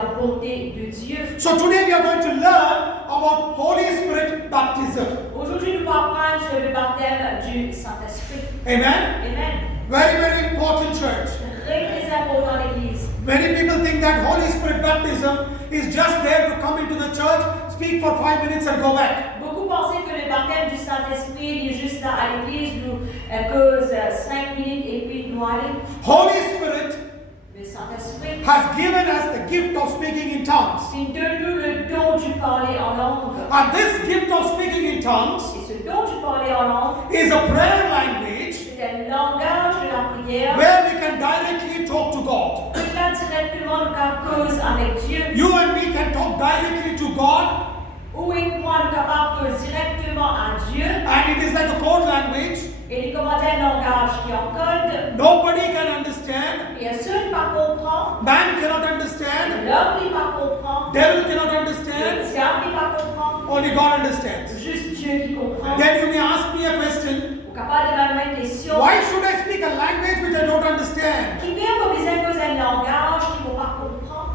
la volonté de Dieu. So today we are going to learn about Holy Spirit baptism. Aujourd'hui, nous allons apprendre sur le baptême du Saint-Esprit. Amen. Amen. Very, very important, church. Très important l'Église. Many people think that Holy Spirit baptism is just there to come into the church, speak for 5 minutes and go back. Beaucoup pensaient que le baptême du Saint-Esprit est juste là à l'Église, nous cause 5 minutes et puis nous allons. Holy Spirit Le Saint-Esprit has given us the gift of speaking in tongues. il donne-nous le don du parler en langue. And this gift of speaking in tongues Et ce don du parler en langue, is a prayer language c'est un langage de la prière. where we can directly talk to God. Que là directement nous cause avec Dieu. You and me can talk directly to God, Où et moi nous capables de causer directement à Dieu. and it is like a code language. Et les commandes un langage qui en code. Nobody can understand. Personne ne va comprendre. Man cannot understand. L'homme ne va comprendre. Devil cannot Le understand. diable ne va comprendre. Only God understands. Juste Dieu qui comprend. Then you may ask me a question. Vous capable de demander une question. Why should I speak a language which I don't understand? Qui vient pour besoin causer un langage qui ne va pas comprendre.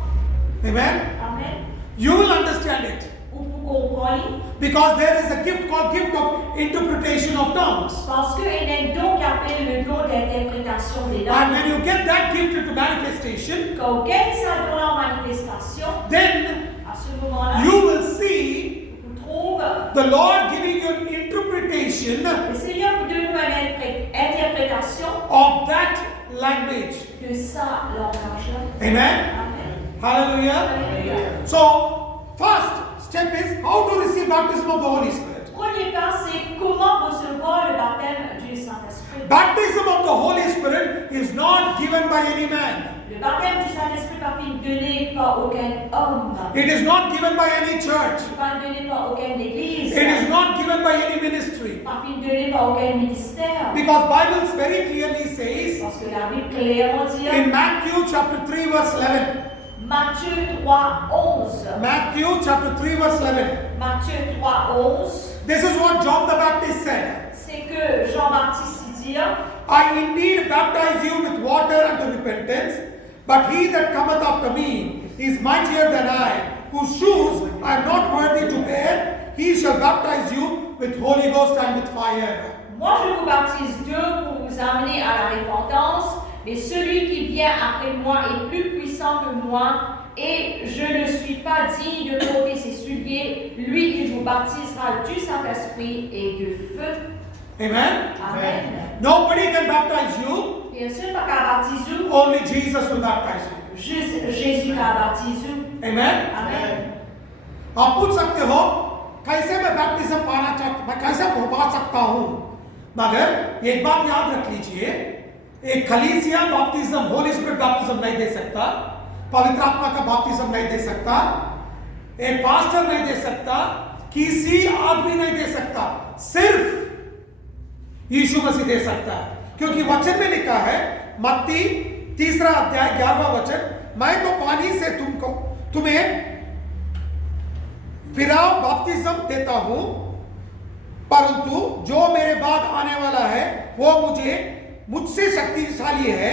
Amen. Amen. You will understand it. Ou pour comprendre. Because there is a gift called gift of interpretation of tongues. Parce qu'il y a un don qui appelle le don d'interprétation des And langues. when you get that gift into manifestation, Quand on gagne ça dans la manifestation, then à ce moment-là, you will see on trouve the Lord giving you an interpretation le Seigneur vous donne une interprétation of that language. de ça langage-là. Amen. Amen. Hallelujah. Alléluia. So, first step is how to receive baptism of the Holy Spirit. Premier pas, c'est comment recevoir le baptême du Saint-Esprit. Baptism of the Holy Spirit is not given by any man. Le baptême du Saint-Esprit n'est pas donné par aucun homme. It is not given by any church. Il n'est pas donné par aucune église. It is not given by any ministry. Pas donné par aucun ministère. Because Bible very clearly says Parce que la Bible clairement dit in Matthew chapter 3 verse 11. Matthieu 3, 11. Matthew chapter 3 verse 11. Matthieu 3, 11. This is what John the Baptist said. C'est que Jean-Baptiste dit I indeed baptize you with water unto repentance, but he that cometh after me is mightier than I, whose shoes I am not worthy to bear. He shall baptize you with Holy Ghost and with fire. moi je vous baptise d'eau pour vous amener à la repentance, mais celui qui vient après moi est plus puissant que moi, et je ne suis pas digne de porter ses souliers. Lui, il vous baptisera du Saint-Esprit et de feu. Amen. Amen. Nobody can baptize you. Personne ne va baptiser. Only Jesus will baptize you. Juste Jésus va baptiser. Amen. Amen. आप पूछ सकते हो कैसे मैं baptism पाना चाहता मैं कैसे पा सकता हूं, मगर एक बात याद रख लीजिए, एक कलीसिया बैप्टिज्म होली स्पिरिट बैप्टिज्म नहीं दे सकता, पवित्र आत्मा का बैप्टिज्म नहीं दे सकता, एक पास्टर नहीं दे सकता, किसी आदमी नहीं दे सकता, सिर्फ यीशु मसीह दे सकता है। क्योंकि वचन में लिखा है मत्ती 3 अध्याय 11वां वचन, मैं तो पानी से तुम्हें फिराव बपतिस्म देता हूं, परंतु जो मेरे बाद आने वाला है वो मुझसे शक्तिशाली है,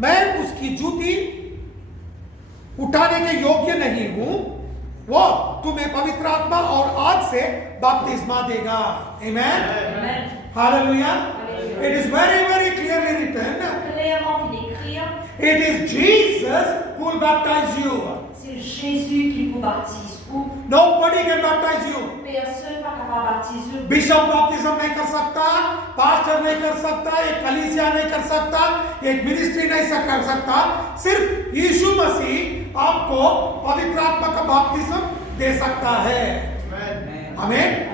मैं उसकी जूती उठाने के योग्य नहीं हूं, वो तुम्हें पवित्र आत्मा और आग से बपतिस्मा देगा। आमेन। Hallelujah. It is very, very clearly written. Clairement écrire. It is Jesus who will baptize you. C'est Jésus qui vous baptise. Nobody can baptize you. Personne pas capable baptiser. Bishop बपतिस्म नहीं कर सकता, पास्टर नहीं कर सकता, एक कलीसिया नहीं कर सकता, एक मिनिस्ट्री नहीं कर सकता, सिर्फ यीशु मसीह आपको पवित्र आत्मा का बपतिस्म दे सकता है। आमीन।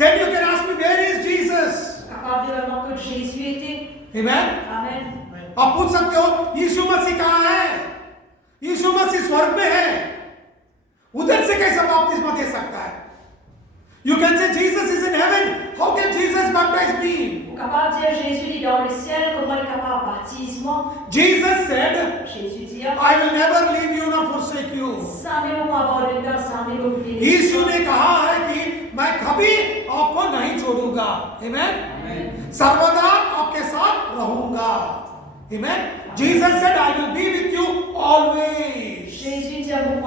Then you can ask me, where is Jesus? Capable de voir que Jésus était. Amen. Amen. आप पूछ सकते हो यीशु मसीह कहाँ है? यीशु मसीह स्वर्ग में है, उधर से कैसा बपतिस्मा दे सकता है? You can say Jesus is in heaven. How can Jesus baptize me? Vous capable de dire Jésus est dans le ciel, comment il est capable de baptiser moi? Jesus said, Jésus dit I will never leave you nor forsake you. sans même abandonner, sans même oublier. यीशु ने कहा है कि मैं कभी आपको नहीं छोड़ूंगा। Amen. सर्वदा आपके साथ रहूंगा। Amen. Jesus said, I will be with you always.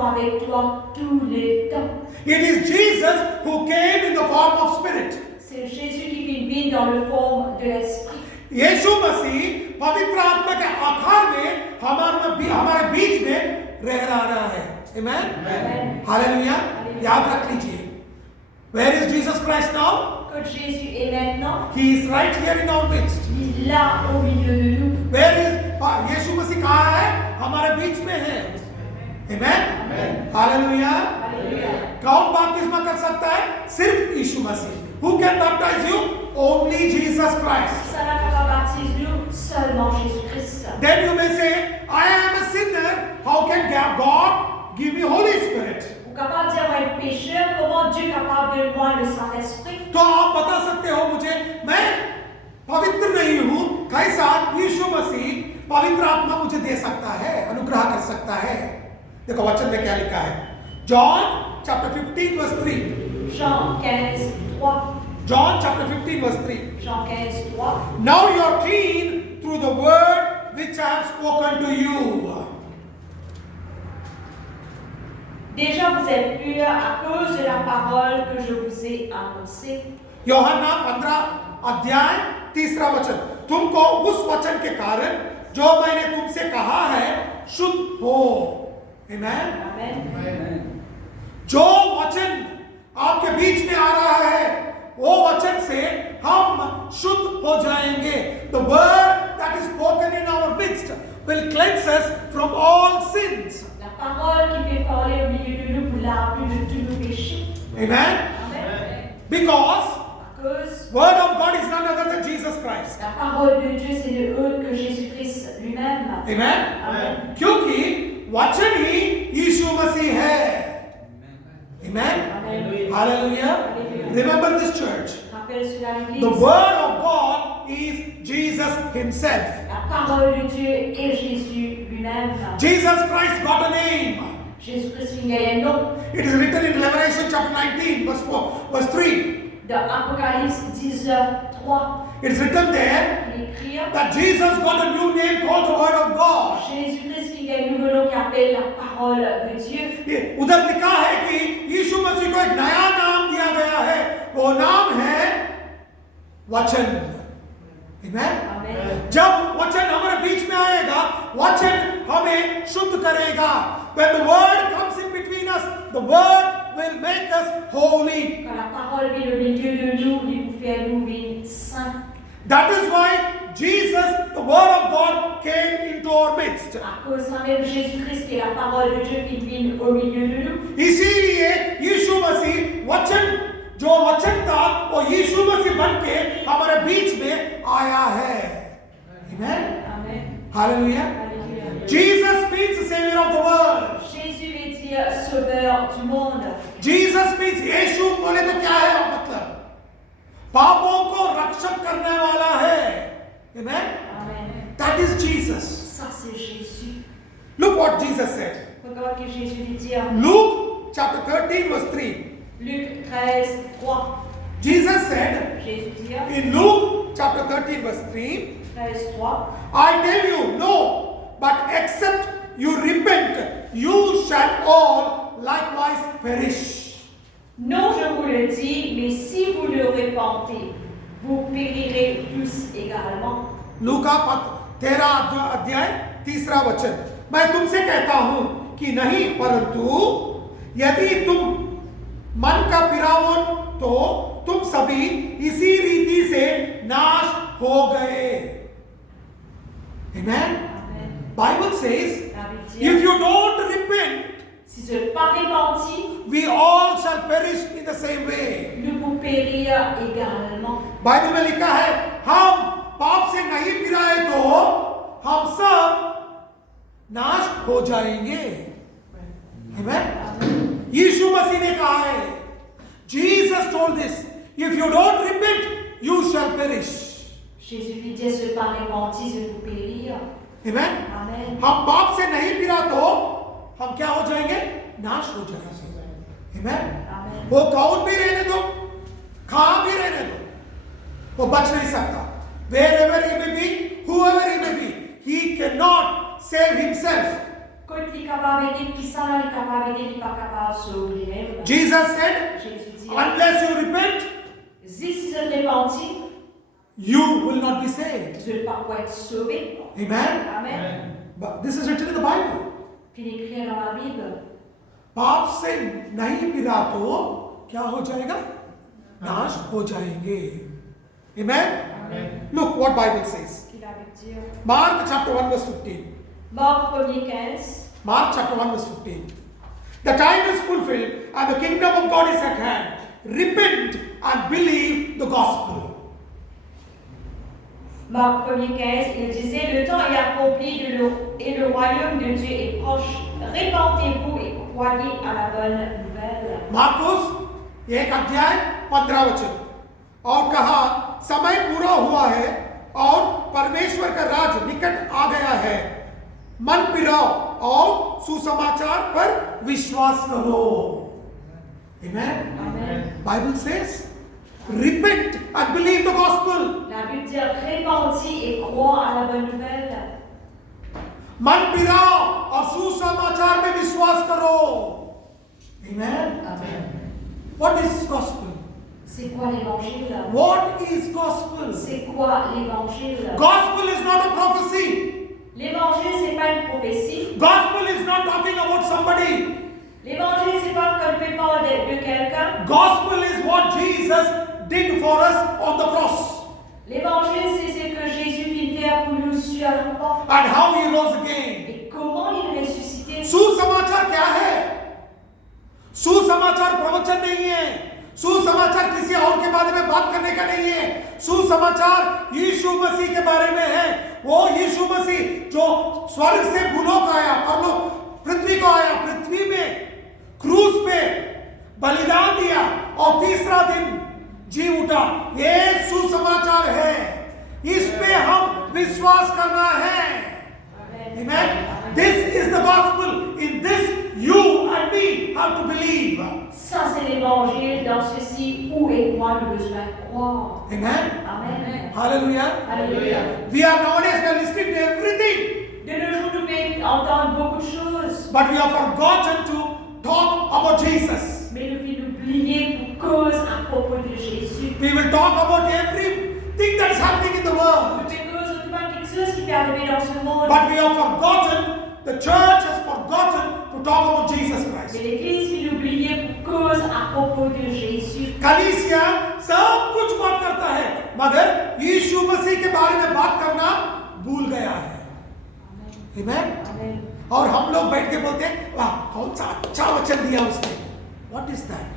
seront avec toi tout le temps. It is Jesus who came in the form of spirit. C'est Jésus qui vit dans le forme de l'esprit. यीशु मसीह पवित्र आत्मा के आकार में हमारे बीच में रह रहा है. Amen. हालेलुया. याद रख लीजिए. Where is Jesus Christ now? Que Jésus est maintenant, He is right here in our midst. il est là au milieu de nous. Where is यीशु मसीह कहाँ है? हमारे बीच में है. Amen. हालेलुया. कौन बपतिस्मा कर सकता है? सिर्फ यीशु मसीह. Who can baptize you? Only Jesus Christ. Ça n'a pas baptisé nous, seulement Jésus-Christ. Then you may say, I am a sinner. How can God give me Holy Spirit? Vous êtes capable de dire, moi, le pécheur, comment Dieu est capable de moi le Saint-Esprit? तो आप बता सकते हो मुझे, मैं पवित्र नहीं हूँ, कैसा यीशु मसीह पवित्र आत्मा मुझे दे सकता है, अनुग्रह कर सकता है. देखो वचन में क्या लिखा है. John chapter 15 verse 3. Jean 15:3. John chapter 15 verse 3. Jean 15:3. Now you are clean through the word which I have spoken to you. Déjà, vous êtes purs à cause de la parole que je vous ai annoncée. यूहन्ना 15 अध्याय 3 वचन. तुमको उस वचन के कारण जो मैंने तुमसे कहा है शुद्ध हो. Amen. Amen. जो वचन आपके बीच में आ रहा है वो वचन से हम शुद्ध हो जाएंगे. The word that is spoken in our midst will cleanse us from all sins. La parole qui peut parler au milieu de nous pour laver de tous nos péchés. Amen. Amen. Because À cause word of God is none other than Jesus Christ. la parole de Dieu, c'est le autre que Jésus-Christ lui-même. Amen. Amen. क्योंकि वचन ही यीशु मसीह है. Amen. Amen. Hallelujah. Remember this church. Rappelle cela à The l'Église. word of God is Jesus himself. La parole de Dieu est Jésus lui-même. Jesus Christ got a name. Jésus-Christ il a un nom. It is written in Revelation chapter 19 verse 3. Dans Apocalypse 19:3, It is written there il écrit that Jesus got a new name called the word of God. Jésus-Christ qui a un nouveau nom qui appelle la parole de Dieu. उधर लिखा है कि यीशु मसीह को एक नया नाम दिया गया है. वो नाम है वचन. Amen. Amen. जब वचन हमारे बीच में आएगा, वचन हमें शुद्ध करेगा. When the word comes in between us, the word will make us holy. Quand la parole vient au milieu de nous, il nous fait nous vivre saints. That is why Jesus, the word of God, came into our midst. À cause même Jésus-Christ qui est la parole de Dieu qui vit au milieu de nous. इसीलिए यीशु मसीह वचन जो वचन था वो यीशु मसीह बन के हमारे बीच में आया है. Amen. Amen. Hallelujah. Alléluia. Jesus means the savior of the world. Jésus veut dire sauveur du monde. Jesus means यीशु बोले तो क्या है मतलब? पापों को रक्षक करने वाला है. Amen. Amen. That is Jesus. Ça c'est Jésus. Look what Jesus said. Regarde que Jésus veut dire. Luke chapter 13 verse 3. Luc 13:3. Jesus said Jésus dit in Luke chapter 13 verse 3, 13:3. I tell you, no, but except you repent, you shall all likewise perish. Non, je vous le dis, mais si vous le répentez, vous périrez tous également. लूका 13 अध्याय 3 वचन. मैं तुमसे कहता हूं कि नहीं, परंतु यदि तुम मन का फिराओ तो तुम सभी इसी रीति से नाश हो गए. Amen. Amen. Bible says, La Bible dit, if you don't repent, si vous n'êtes pas repenti, we all shall perish in the same way. nous vous périr également. Bible में लिखा है, हम पाप से नहीं फिराए तो हम सब नाश हो जाएंगे. Amen. यीशु मसीह ने कहा है, Jesus told this, if you don't repent, you shall perish. Jésus lui dit, se pas repenti, je vous périr. Amen. Amen. हम पाप से नहीं फिरा तो हम क्या हो जाएंगे? नाश हो जाएंगे. Amen. Amen. वो कौन भी रहने दो, कहाँ भी रहने दो, वो बच नहीं सकता. Wherever he may be, whoever he may be, he cannot save himself. Quand il est capable d'aider, qui ça là, il est capable d'aider, il n'est pas capable de sauver lui-même. Jesus said, Jésus dit, unless you repent, si vous êtes repenti, you will not be saved. vous n'allez pas pouvoir être sauvé. Amen. Amen. But this is written in the Bible. Puis il est écrit dans la Bible. पाप से नहीं पिरा तो क्या हो जाएगा? नाश हो जाएंगे. Amen. Look what Bible says. Qu'il a pu dire. Mark chapter 1 verse 15. Marc 1:15. Mark chapter 1 verse 15. The time is fulfilled and the kingdom of God is at hand. Repent and believe the gospel. Marc 1:15, il disait, le temps est accompli et le royaume de Dieu est proche. Répentez-vous et croyez à la bonne nouvelle. Marcus 1 अध्याय 15 वचन. और कहा समय पूरा हुआ है और परमेश्वर का राज निकट आ गया है. मन फिराओ और सुसमाचार पर विश्वास करो. Amen. Amen. Bible says, repent and believe the gospel. La Bible dit, répandis et crois à la bonne nouvelle. मन फिराओ और सुसमाचार में विश्वास करो. Amen. Amen. What is gospel? C'est quoi l'évangile? What is gospel? C'est quoi l'évangile? Gospel is not a prophecy. L'évangile, c'est pas une prophétie. Gospel is not talking about somebody. L'évangile, c'est pas comme le parle de quelqu'un. Gospel is what Jesus did for us on the cross L'évangile, c'est ce que Jésus vient faire pour nous sur la croix. and how he rose again. Et comment il est ressuscité. सुसमाचार क्या है? सुसमाचार प्रवचन नहीं है. सुसमाचार किसी और के बारे में बात करने का नहीं है. सुसमाचार यीशु मसीह के बारे में है. वो यीशु मसीह जो स्वर्ग से भूलोक आया, परलोक पृथ्वी को आया, पृथ्वी में क्रूस पे बलिदान दिया और तीसरा दिन जी उठा. ये सुसमाचार है. इस पे हम विश्वास करना है. Amen. This is the gospel. In this you and me have to believe. Ça, c'est l'évangile. Dans ceci, où et moi, nous besoin croire. Amen. Amen. Hallelujah. Alléluia. We are nowadays we are listening to everything, De nos jours, nous pouvons entendre beaucoup de choses. but we have forgotten to talk about Jesus. Mais nous pouvons oublier pour cause à propos de Jésus. We will talk about everything that is happening in the Nous world, pouvons cause autrement quelque chose qui peut arriver dans ce monde. but we have forgotten. The church has forgotten to talk about Jesus Mais Christ. l'Église peut oublier pour cause à propos de Jésus. कलीसिया सब कुछ बात करता है, मगर यीशु मसीह के बारे में बात करना भूल गया है. Amen. Amen. और हम लोग बैठ के बोलते हैं, वाह कौन सा अच्छा वचन दिया उसने. What is that?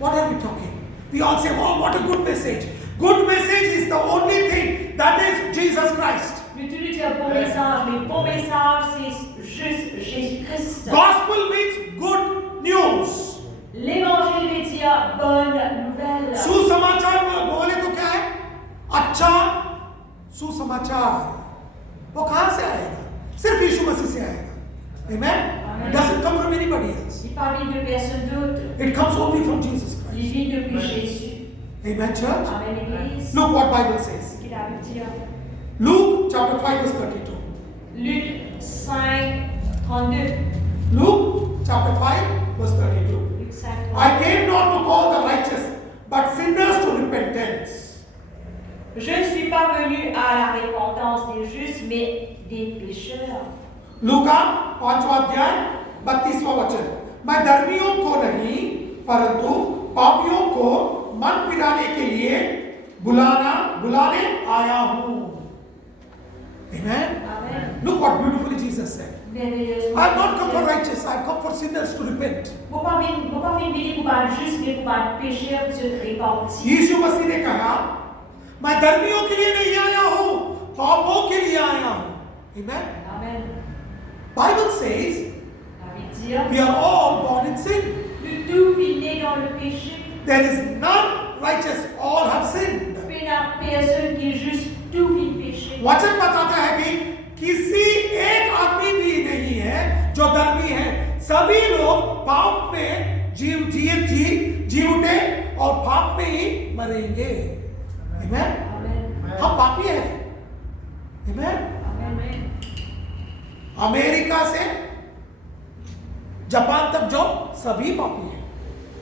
What are we talking? We all say, oh, what a good message. Good message is the only thing that is Jesus Christ. Mais tu lui dis un bon message, mais bon message, c'est juste Jésus-Christ. Gospel means good news. L'évangile veut dire bonne nouvelle. सुसमाचार में बोले तो क्या है? अच्छा सुसमाचार. वो कहाँ से आएगा? सिर्फ यीशु मसीह से आएगा. Amen. It doesn't come from anybody else. Il parle de personne d'autre. It comes only from Jesus Il Christ. vit depuis Jésus. Amen, church. Amen, l'Église. Look what Bible says. Ce qu'il a pu dire. Luke chapter 5 verse 32. Luc 5, 32. Luke chapter 5 verse 32. Luc 5, 32. I came not to call the righteous, but sinners to repentance. Je ne suis pas venu à la repentance des justes, mais des pécheurs. लूका 5वां अध्याय 32वां वचन. मैं धर्मियों को नहीं परंतु पापियों को मन फिराने के लिए बुलाने आया हूं. Amen. Amen. Look what beautifully Jesus said. Merveilleusement. I have not come for righteous, I have come for sinners to repent. Vous ne pas venir pour pas juste, mais pour pas pécheur, pour se repentir. यीशु मसीह ने कहा, मैं धर्मियों के लिए नहीं आया हूं, पापों के लिए आया हूं. Amen. Amen. Bible says La Bible dit, we are all born in sin. nous tous vivons nés dans le péché. There is none righteous, all have sinned. Il n'y a personne qui est juste, tout vit péché. वचन बताता है कि किसी एक आदमी भी नहीं है जो धर्मी है. सभी लोग पाप में जी उठे और पाप में ही मरेंगे. Amen. Amen. हम पापी हैं. Amen. Amen. अमेरिका से जापान तक जो सभी पापी हैं.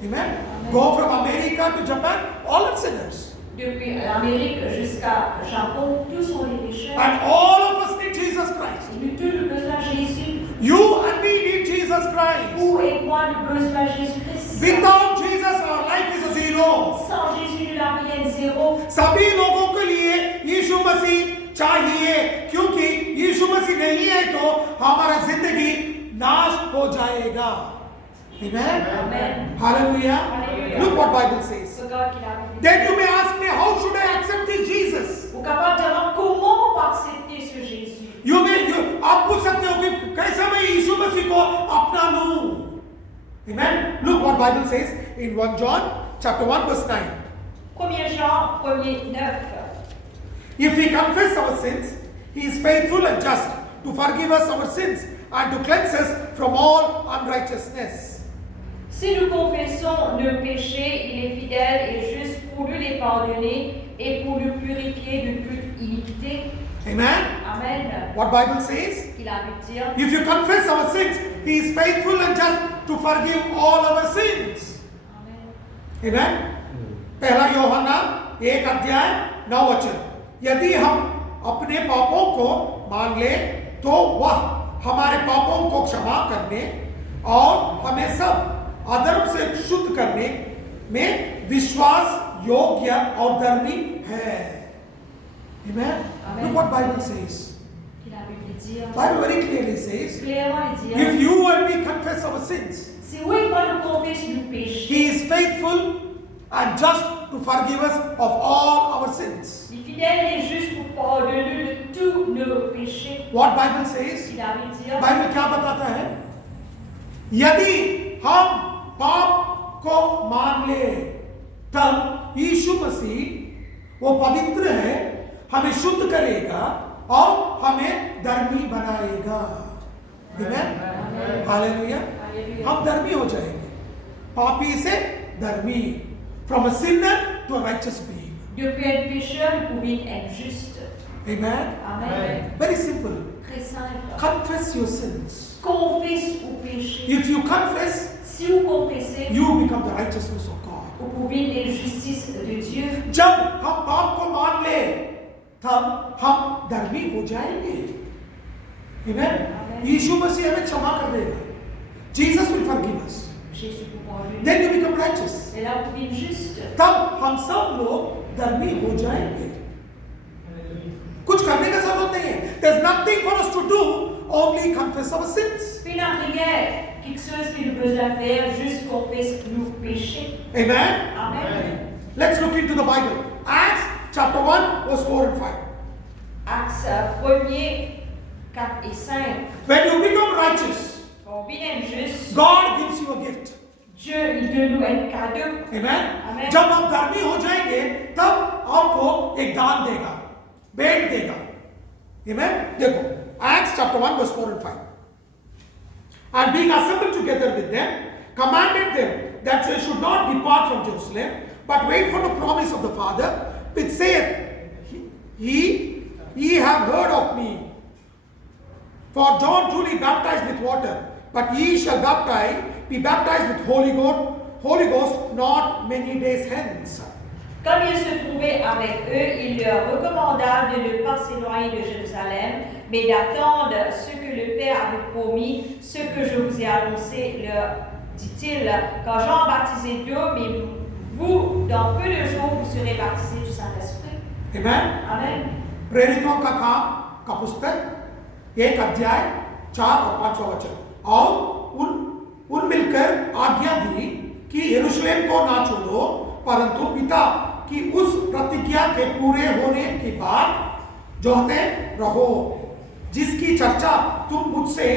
Amen. Go from America to Japan, all are sinners. Depuis l'Amérique jusqu'à Japon, tous sont des pécheurs. And all of us need Jesus Christ. Nous tous nous besoin de Jésus. You and me need Jesus Christ. Vous et moi nous besoin de Jésus-Christ. Without Jesus, our life is a zero. Sans Jésus, nous la vie est zéro. सभी लोगों के लिए यीशु मसीह चाहिए, क्योंकि यीशु मसीह नहीं है तो हमारा जिंदगी नाश हो जाएगा. Amen. Amen. Hallelujah. Hallelujah. Look what Bible says. Regarde qu'il a dit. Then you may ask me, how should I accept this Jesus? Vous capable de demander comment on va accepter ce Jésus. आप पूछ सकते हो कि कैसे मैं यीशु मसीह को अपना लूं? Amen. Look what Bible says in 1 John chapter 1 verse 9. 1 Jean, 1:9. If we confess our sins, he is faithful and just to forgive us our sins and to cleanse us from all unrighteousness. Si nous confessons nos péchés, il est fidèle et juste pour nous les pardonner et pour nous purifier de toute iniquité. Amen. Amen. What Bible says? Il a pu dire. If you confess our sins, he is faithful and just to forgive all our sins. Amen. Amen. पहला यूहन्ना 1 अध्याय 9 वचन. यदि हम अपने पापों को मान ले तो वह हमारे पापों को क्षमा करने और हमें सब अधर्म से शुद्ध करने में विश्वास योग्य और धर्मी है. Amen. Amen. Look what Bible says. Il a pu dire. Bible very clearly says, Clairement, il dit. if you and me confess our sins, Si vous et moi nous confessons nos péchés, he is faithful and just to forgive us of all our sins. il est fidèle et juste pour pardonner de tous nos péchés. What Bible says? Il a pu dire. Bible क्या बताता है? यदि हम पाप को मान ले तब यीशु मसीह वो पवित्र है, हमें शुद्ध करेगा और हमें धर्मी बनाएगा. Amen. Hallelujah. हम धर्मी हो जाएंगे, पापी से धर्मी. From a sinner to a righteous being. Depuis être pécheur, nous pouvons être justes. Amen. Amen. Very simple. Très simple. Confess your sins. Confesse au péché. If you confess, Si vous confessez, you become the righteousness of God. vous pouvez les justices de Dieu. जब हम पाप को मान ले तब हम धर्मी हो जाएंगे. Amen. यीशु मसीह हमें क्षमा कर देगा. Jesus will forgive us. Jésus vous pardonne. Then you become righteous. Et là, vous pouvez être juste. तब हम सब लोग धर्मी हो जाएंगे. कुछ करने का जरूरत नहीं है. There's nothing for us to do, only confess our sins. Puis là, rien, quelque chose que nous besoin faire, juste confesse nos péchés. Amen. Amen. Let's look into the Bible. Acts chapter 1 verse 4 and 5. Actes 1er, 4 et 5. When you become righteous, On vit être juste. God gives you a gift. Dieu, il donne nous un cadeau. Amen. Amen. जब आप धर्मी हो जाएंगे तब आपको एक दान देगा, भेंट देगा. Amen. देखो, Acts chapter 1 verse 4 and 5. And being assembled together with them, commanded them that they should not depart from Jerusalem, but wait for the promise of the Father, which saith, ye have heard of me. For John truly baptized with water, but ye shall be baptized with Holy Ghost not many days hence. Comme il se trouvait avec eux, il leur recommanda de ne pas s'éloigner de Jérusalem, mais d'attendre ce que le Père avait promis, ce que je vous ai annoncé, leur dit-il, quand Jean baptisait d'eau, mais vous, dans peu de jours, vous serez baptisés du Saint-Esprit. Amen. Amen. प्रेरितों का काम का पुस्तक 1 अध्याय 4 और 5 वचन. और उन मिलकर आज्ञा दी कि यरूशलेम को ना छोड़ो, परंतु पिता की उस प्रतिज्ञा के पूरे होने की बात जोहते रहो, जिसकी चर्चा तुम मुझसे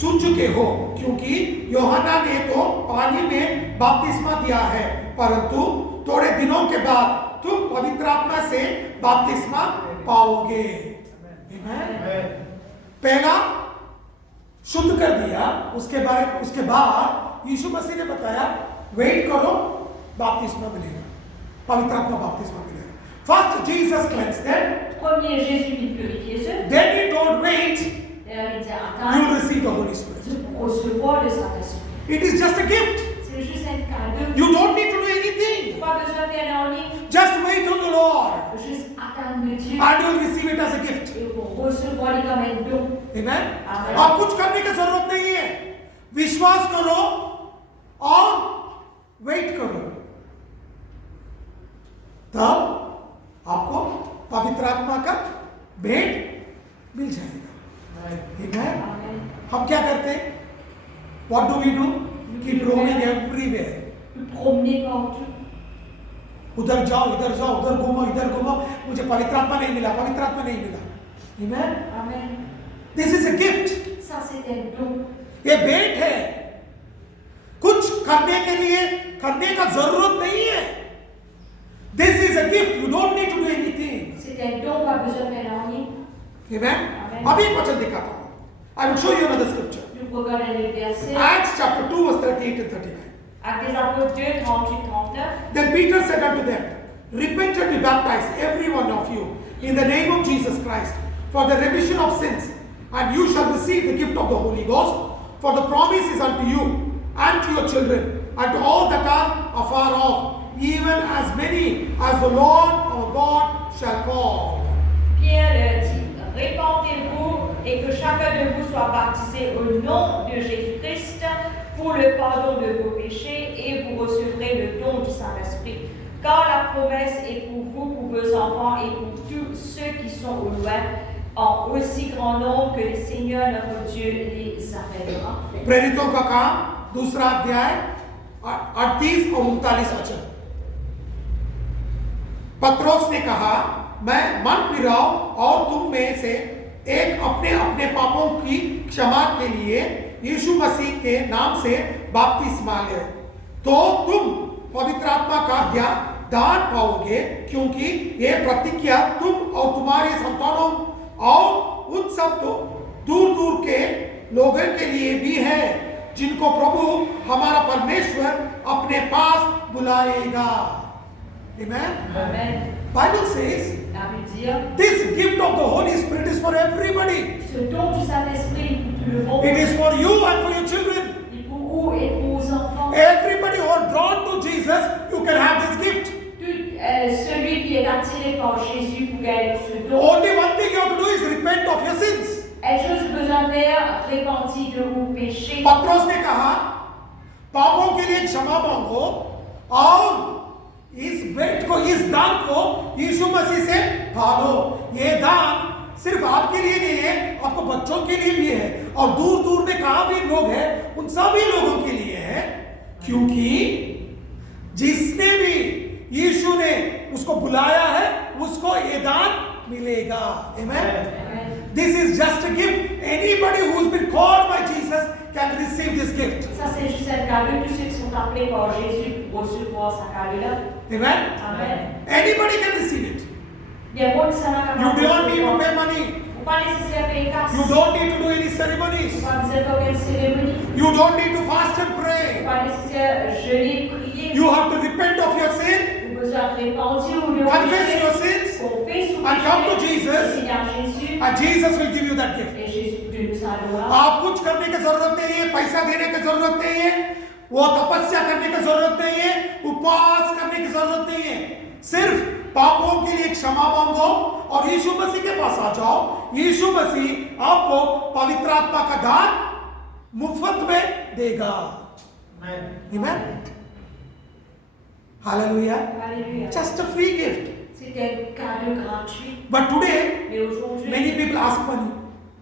सुन चुके हो. क्योंकि यूहन्ना ने तो पानी में बपतिस्मा दिया है, परंतु थोड़े दिनों के बाद तुम पवित्र आत्मा से बपतिस्मा पाओगे. पहला शुद्ध कर दिया, उसके बाद यीशु मसीह ने बताया वेट करो, बपतिस्मा मिलेगा, पवित्र आत्मा बपतिस्मा मिलेगा. First Jesus cleansed them, Premier, Jésus vit purifier ceux. then he told wait, Et elle disait, you will attends, receive the Holy Spirit. pour recevoir le Saint-Esprit. It is just a gift. C'est juste un cadeau. You don't need to do anything. Pas besoin de faire en ligne. Just wait on the Lord Juste attendre de Dieu. and you will receive it as a gift. Et pour recevoir les comme un don. Amen. Amen. आप कुछ करने की जरूरत नहीं है. विश्वास करो और वेट करो. तब आपको पवित्र आत्मा का भेंट मिल जाएगा. Amen. Amen. हम क्या करते हैं? What do we do? Keep roaming everywhere. Nous promener partout. उधर जाओ, उधर घूमो, मुझे पवित्र आत्मा नहीं मिला. Amen. Amen. This is a gift. Ça, c'est un don. ये भेंट है. कुछ करने के लिए करने का जरूरत नहीं है. This is a gift. You don't need to do anything. C'est un don, pas besoin de faire en ligne. Amen. Amen. अभी एक वचन दिखाता हूँ. I will show you another scripture. Nous regardons les versets. Acts chapter 2 verse 38 and 39. Actes des Apôtres 2, 38-39. Then Peter said unto them, repent and be baptized, every one of you, in the name of Jesus Christ, for the remission of sins, and you shall receive the gift of the Holy Ghost. For the promise is unto you, and to your children, and to all that are afar off, even as many as the Lord our God shall call. Pierre leur dit, répentez-vous et que chacun de vous soit baptisé au nom de Jésus-Christ pour le pardon de vos péchés et vous recevrez le don du Saint-Esprit. Car la promesse est pour vous, pour vos enfants et pour tous ceux qui sont au loin, en aussi grand nombre que le Seigneur notre Dieu les appellera. प्रेरितों का काम दूसरा अध्याय 38 और 39 वचन. पत्रोस ने कहा, मैं मन फिराओ और तुम में से एक अपने अपने पापों की क्षमा के लिए यीशु मसीह के नाम से बपतिस्मा ले, तो तुम पवित्र आत्मा का दान पाओगे, क्योंकि ये प्रतिज्ञा तुम और तुम्हारे संतानों और उन सब तो दूर दूर के लोगों के लिए भी है, जिनको प्रभु हमारा परमेश्वर अपने पास बुलाएगा. Amen. Amen. Bible says La Bible dit, this gift of the Holy Spirit is for everybody. ce don du Saint-Esprit est pour tout le monde. It is for you and for your children. Et pour vous et pour vos enfants. Everybody who are drawn to Jesus, you can have this gift. Celui qui est attiré par Jésus pour gagner ce don. Only one thing you have to do is repent of your sins. Une chose besoin de faire, repentir de vos péchés. पत्रोस ने कहा, पापों के लिए क्षमा मांगो और इस भेंट को, इस दान को यीशु मसीह से खा लो. ये दान सिर्फ आपके लिए नहीं है, आपको बच्चों के लिए भी है, और दूर दूर में कहाँ भी लोग हैं, उन सभी लोगों के लिए है, क्योंकि जिसने भी यीशु ने उसको बुलाया है, उसको ये दान मिलेगा. Amen. This is just a gift. Anybody who's been called by Jesus can receive this gift. Ça, c'est juste un cadeau. Tous ceux qui sont appelés par Jésus pour recevoir ce cadeau-là. Amen. Amen. Anybody can receive it. Il y a beaucoup de ça là. You don't need to pay money. Vous pas nécessaire de payer cash. You don't need to do any Vous ceremonies. pas besoin de faire une cérémonie. You don't need to fast and Vous pray. pas nécessaire de jeûner, prier. You have to repent of your sin, Vous besoin de repentir ou de confess your sins, confesser and come to au Jesus. Seigneur Jésus. and Jesus will give you that gift. Et Jésus peut nous saluer. आप कुछ करने की जरूरत नहीं है, पैसा देने की जरूरत नहीं है, वो तपस्या करने की जरूरत नहीं है, उपवास करने की जरूरत नहीं है. सिर्फ पापों के लिए क्षमा मांगो और यीशु मसीह के पास आ जाओ. यीशु मसीह आपको पवित्र आत्मा का दान मुफ्त में देगा. Amen. Hallelujah. Alléluia. Just a free gift. C'est un cadeau gratuit. But today, Mais aujourd'hui, many people ask money.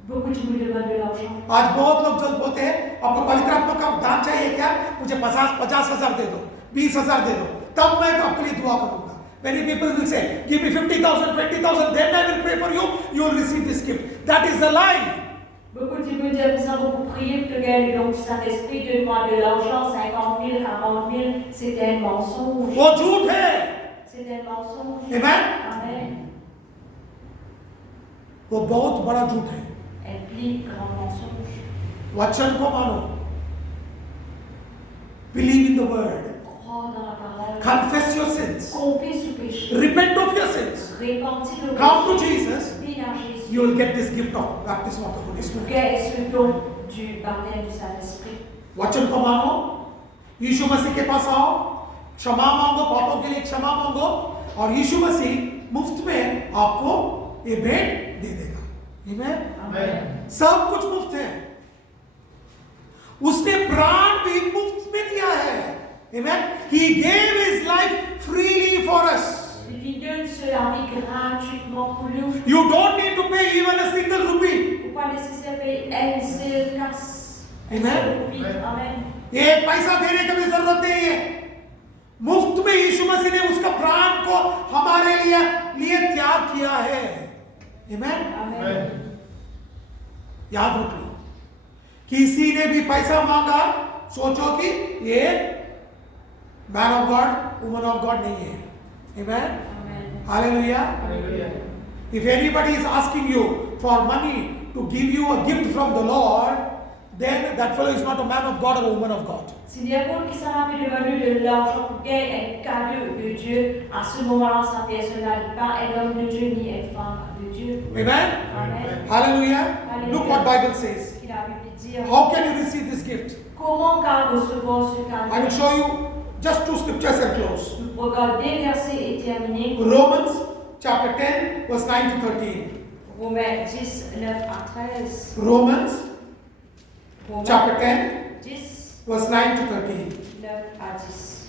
beaucoup de gens demandent de l'argent. आज बहुत लोग जब बोलते हैं आपको पवित्र आत्मा का दान चाहिए क्या, मुझे 50,000 दे दो, 20,000 दे दो, तब मैं आपके लिए दुआ करूंगा. Many people will say, give me 50,000, 20,000, then I will pray for you, you will receive this gift. That is a lie. Beaucoup de gens disent, nous avons prié pour te gagner le don du Saint-Esprit, donne-moi de l'argent, 50 000, 40 000. C'est un mensonge. वो झूठ है. C'est un mensonge. Amen. Amen. वो बहुत बड़ा झूठ है. Un pli grand mensonge. वचन को मानो. Believe in the word. Crois dans la parole. Confess your sins. Confesse ce péché. Repent of your sins. Répandis le come to péché. Jesus, Viens à Jésus. you will get this gift of baptism of the Holy Spirit. Qu'est ce don du baptême du Saint-Esprit? वचन को मानो, यीशु मसीह के पास आओ, क्षमा मांगो, पापों के लिए क्षमा मांगो, और यीशु मसीह मुफ्त में आपको ये भेंट दे देगा। आमीन। सब कुछ मुफ्त है। उसने प्राण भी मुफ्त में दिया है। Amen. He gave his life freely for us. Il donne cela vie gratuitement pour nous. You don't need to pay even a single rupee. Il n'est pas nécessaire de payer un seul casse. Amen. Amen. एक पैसा देने की भी जरूरत नहीं है। मुफ्त में यीशु मसीह ने उसका प्राण को हमारे लिए त्याग किया है। Amen. Amen. याद रखो, किसी ने भी पैसा मांगा, सोचो कि ये man of God, woman of God नहीं है। Amen. Amen. Hallelujah. If anybody is asking you for money to give you a gift from the Lord, then that fellow is not a man of God or a woman of God. S'il y a quelqu'un qui s'en a devenu de l'argent pour gagner un cadeau de Dieu, à ce moment-là, sa personne n'est pas un homme de Dieu ni une femme de Dieu. Amen. Amen. Hallelujah. Hallelujah. Look what Bible says. Ce qu'il a Bible dire. How can you receive this gift? Comment qu'à recevoir ce I will cadeau? show you just two scriptures and close. Regardez verset et terminé. Romans chapter 10 verse 9 to 13. Romains 10, 9 à 13. Romans Romains chapter 10 10, verse 9 to 13. 9 à 10.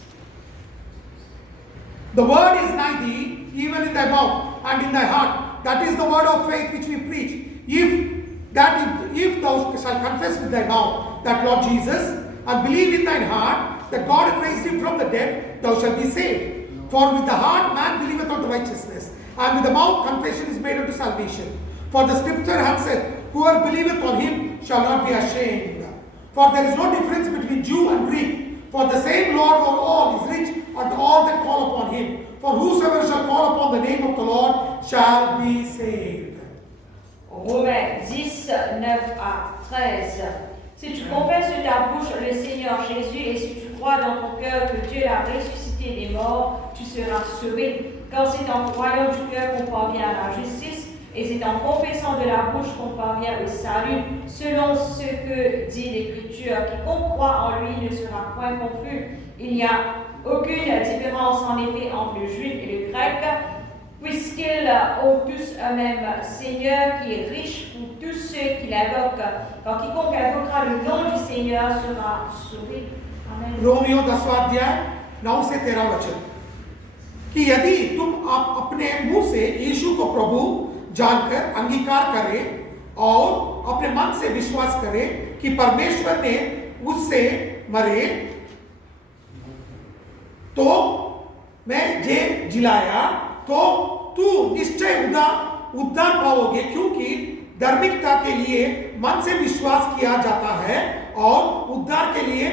The word is nigh thee, even in thy mouth and in thy heart. That is the word of faith which we preach. If thou shalt confess with thy mouth that Lord Jesus, and believe in thine heart that God hath raised him from the dead, thou shalt be saved. For with the heart man believeth unto righteousness, and with the mouth confession is made unto salvation. For the scripture hath said, whoever believeth on him shall not be ashamed. For there is no difference between Jew and Greek, for the same Lord over all is rich unto all that call upon him. For whosoever shall call upon the name of the Lord shall be saved. Romains 10, 9 à 13. Si tu confesses de ta bouche le Seigneur Jésus et si tu crois dans ton cœur que Dieu l'a ressuscité des morts, tu seras sauvé. Car c'est en croyant du cœur qu'on parvient à la justice et c'est en confessant de la bouche qu'on parvient au salut. Selon ce que dit l'Écriture, quiconque croit en lui ne sera point confus. Il n'y a aucune différence en effet entre le juif et le grec, puisqu'ils ont tous un même Seigneur qui est riche pour tous ceux qui l'invoquent. Car quiconque invoquera le nom du Seigneur sera sauvé. Amen. रोमियो 10वां अध्याय 9 से 13 वचन कि यदि तुम अपने मुंह से यीशु को प्रभु जानकर अंगीकार करें और अपने मन से विश्वास करें कि परमेश्वर ने उससे मरे तो मैं जे जिलाया तो तू निश्चय उद्धार पाओगे, क्योंकि धार्मिकता के लिए मन से विश्वास किया जाता है और उद्धार के लिए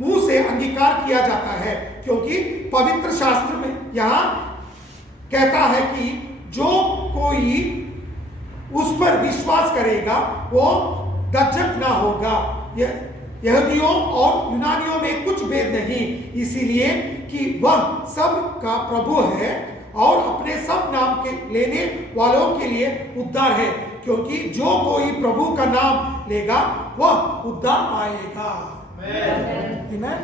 मुंह से अंगीकार किया जाता है। क्योंकि पवित्र शास्त्र में यहाँ कहता है कि जो कोई उस पर विश्वास करेगा वो दज्जक ना होगा। यहूदियों और यूनानियों में कुछ भेद नहीं, इसीलिए कि वह सब का प्रभु है और अपने सब नाम के लेने वालों के लिए उद्धार है, क्योंकि जो कोई प्रभु का नाम लेगा वह उद्धार पाएगा। Amen.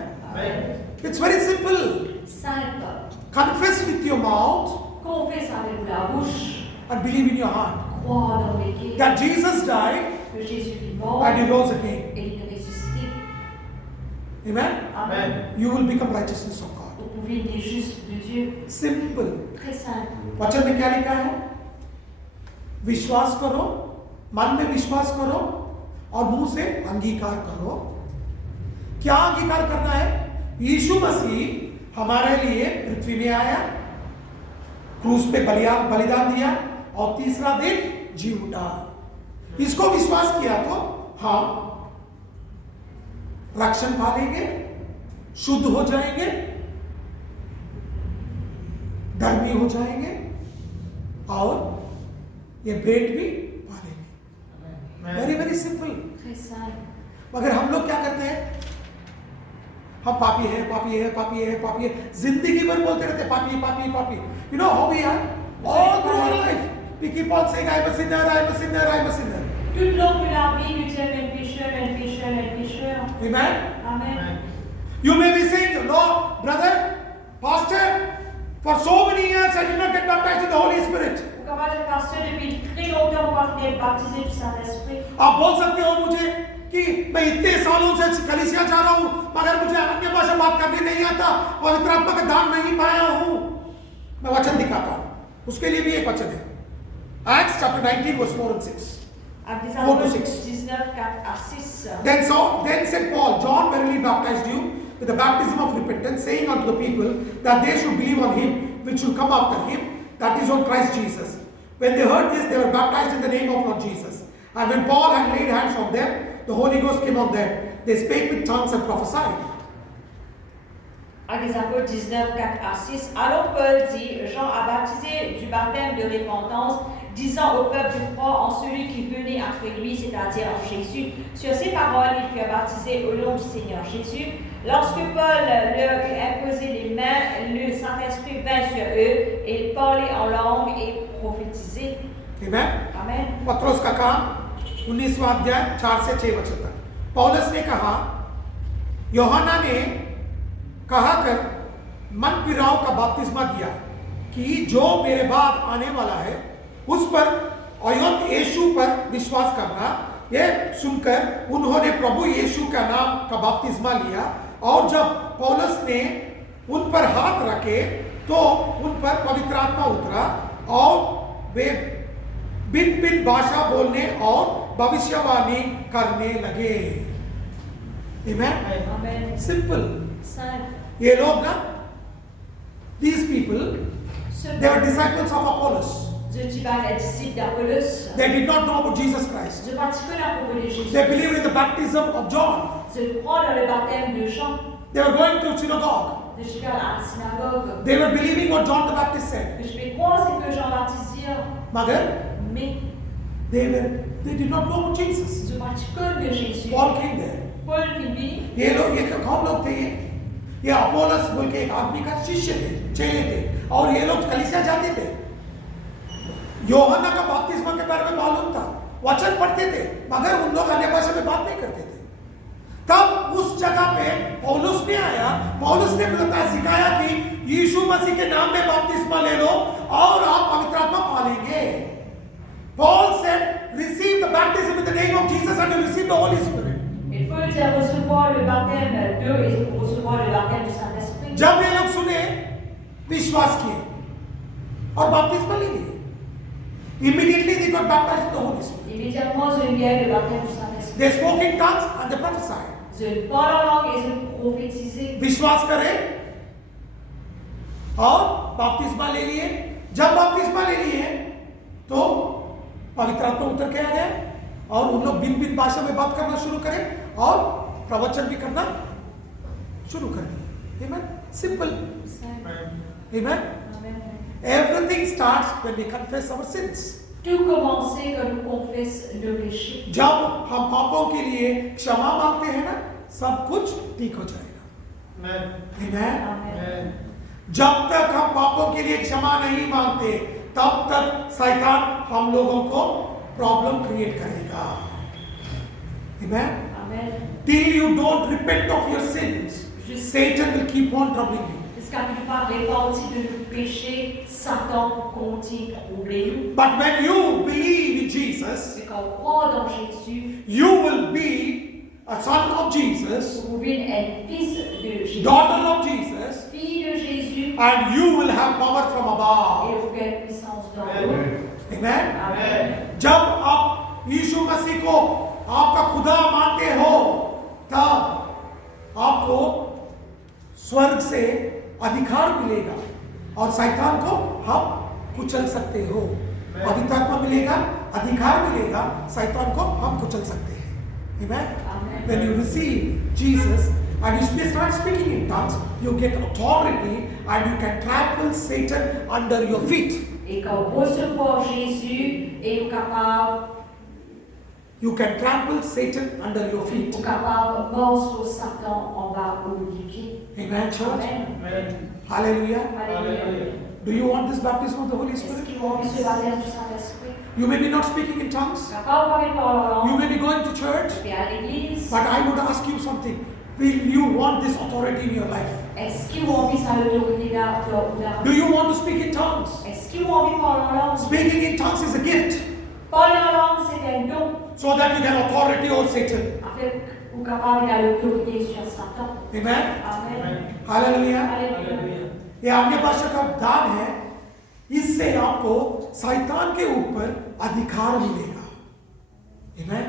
It's very simple. Simple. Confess with your mouth Confesse avec la bouche, and believe in your heart croire dans les cœurs that Jesus died que Jésus est mort and he rose again. et il est ressuscité. Amen. Amen. You will become righteousness of God. Vous pouvez être juste de Dieu. Simple. Très simple. वचन में क्या लिखा है? विश्वास करो, मन में विश्वास करो और मुंह से अंगीकार करो। क्या अंगीकार करना है? यीशु मसीह हमारे लिए पृथ्वी में आया, क्रूस पे बलिदान दिया और तीसरा दिन जी उठा। इसको विश्वास किया तो हम रक्षण पालेंगे, शुद्ध हो जाएंगे, धर्मी हो जाएंगे और ये भेंट भी पालेंगे। Very very simple. Très simple. मगर हम लोग क्या करते हैं? हम पापी है, पापी है, पापी है, पापी है, जिंदगी भर बोलते रहते पापी पापी पापी। You know how we are? All through our life, we keep on saying, I'm a sinner, I'm a sinner, I'm a sinner. Toute longue de la vie, nous disons un pécheur, un pécheur, un pécheur. Amen. Amen. You may be saying, Lord, brother, pastor, for so many years I did not get baptized in the Holy Spirit. Vous capable de pasteur depuis très longtemps pour être baptisé du Saint-Esprit. आप बोल सकते हो मुझे कि मैं इतने सालों से कलीसिया जा रहा हूँ मगर मुझे अन्य भाषा बात करने नहीं आता, पवित्र आत्मा का दान नहीं पाया हूँ. मैं वचन दिखाता हूँ, उसके लिए भी एक वचन है. Acts chapter 19 verse 4 and 6. Actes des 4 to Apôtres 6. 19, 4 à 6. Then said Paul, John verily baptized you with the baptism of repentance, saying unto the people that they should believe on him which should come after him, that is on Christ Jesus. When they heard this, they were baptized in the name of Lord Jesus. And when Paul had laid hands on them, the Holy Ghost came on them. They spake with tongues and prophesied. Actes des Apôtres 19, 4 à 6. Alors Paul dit, Jean a baptisé du baptême de repentance, disant au peuple de croire en celui qui venait après lui, c'est-à-dire en Jésus. Sur ces paroles, il fut baptisé au nom du Seigneur Jésus. Lorsque Paul leur eut imposé les mains, le Saint-Esprit vint sur eux, et ils parlaient en langue et prophétisaient. Amen. Amen. पत्रोस का काम 19वां अध्याय 4 से 6 वचन तक. पौलुस ने कहा, यूहन्ना ने कहा कर मन फिराव का बपतिस्मा दिया कि जो मेरे बाद आने वाला है उस पर अयोग्य यीशु पर विश्वास करना. यह सुनकर उन्होंने प्रभु यीशु का नाम का बपतिस्मा लिया. और जब पौलुस ने उन पर हाथ रखे तो उन पर पवित्र आत्मा उतरा और वे भिन्न भाषा बोलने और भविष्यवाणी करने लगे. Amen. Simple. Simple. ये लोग ना, these people, they were disciples of Apollos. Ceux qui parlent les disciples d'Apollos. They did not know about Jesus Christ. Je pratique la propos de Jésus. They believed in the baptism of John. Je crois dans le baptême de Jean. They were going to synagogue. Je suis à la synagogue. They were believing what John the Baptist said. Je vais croire ce que Jean-Baptiste dit. Mais they did not know about Jesus. je pratique de Jésus. Paul came there. Paul Philippe. ये कौन लोग थे ये Apollos बोल के एक आदमी का शिष्य थे, चेले थे, और ये लोग कलीसिया जाते थे. यूहन्ना का बपतिस्मा के बारे में मालूम था, वचन पढ़ते थे, मगर उन लोग अन्य भाषा में बात नहीं करते थे. तब उस जगह पे पौलुस ने आया. पौलुस ने सिखाया कि यीशु मसीह के नाम में बपतिस्मा ले लो और आप पवित्र आत्मा पालेंगे. Paul said, receive the baptism in the name of Jesus and you receive the Holy Spirit. Et Paul dit recevoir le baptême d'eux et recevoir le baptême du Saint-Esprit. जब ये लोग सुने, विश्वास किए और बपतिस्मा ले लिए. Immediately they got baptized in the Holy Spirit. Immédiatement, ils ont eu le baptême du Saint-Esprit. They spoke in tongues and they prophesied. Ils parlent en langue et ils ont prophétisé. विश्वास करें और बपतिस्मा ले लिए. जब बपतिस्मा ले लिए तो पवित्र आत्मा उतर के आ गए और उन लोग भिन्न भाषा में बात करना शुरू करें और प्रवचन भी करना शुरू कर दिए. Amen. Simple. Amen. Everything starts when we confess our sins. Tout commencer quand nous confessons nos péchés. जब हम पापों के लिए क्षमा मांगते हैं ना, सब कुछ ठीक हो जाएगा. Amen. Amen. जब तक हम पापों के लिए क्षमा नहीं मांगते तब तक शैतान हम लोगों को प्रॉब्लम क्रिएट करेगा. Amen. Amen. Till you don't repent of your sins, Satan will keep on troubling you. Jusqu'à ce que tu pas repentir de nos péchés, Satan continue à troubler nous. But when you believe in Jesus, Mais quand on croit dans Jésus, you will be a son of Jesus, vous pouvez être fils de Jésus, daughter of Jesus, fille de Jésus, and you will have power from et above. vous avez puissance d'en haut. Amen. Amen. जब आप यीशु मसीह को आपका खुदा मानते हो तब आपको स्वर्ग से अधिकार मिलेगा और शैतान को हम कुचल सकते हो. पवित्र आत्मा मिलेगा, अधिकार मिलेगा, शैतान को हम कुचल सकते हैं. Amen. Amen. When you receive Jesus and you start speaking in tongues, you get authority and you can trample Satan under your feet. Et quand vous recevez Jésus, et vous capable, You can trample Satan under your feet. vous capable morceau Satan en bas au du pied. Amen, church. Amen. Hallelujah. Alléluia. Do you want this baptism of the Holy Est-ce Spirit? qu'ils vont reçu la baptême du Saint-Esprit? You may be not speaking in tongues. Tu vas pas parler par la langue. You may be going to church. Tu es à l'église. But I would ask you something. Will you want this authority in your life? Est-ce qu'ils ont envie ça l'autorité là? Do you want to speak in tongues? Est-ce qu'ils ont envie de parler en langue? Speaking in tongues is a gift. Parler en langue, c'est un don. So that you can authority over Satan. En fait, vous capable d'avoir l'autorité sur Satan. Amen. Amen. Hallelujah. Alléluia. ये अन्य भाषा का दान है, इससे आपको शैतान के ऊपर अधिकार मिलेगा। Amen.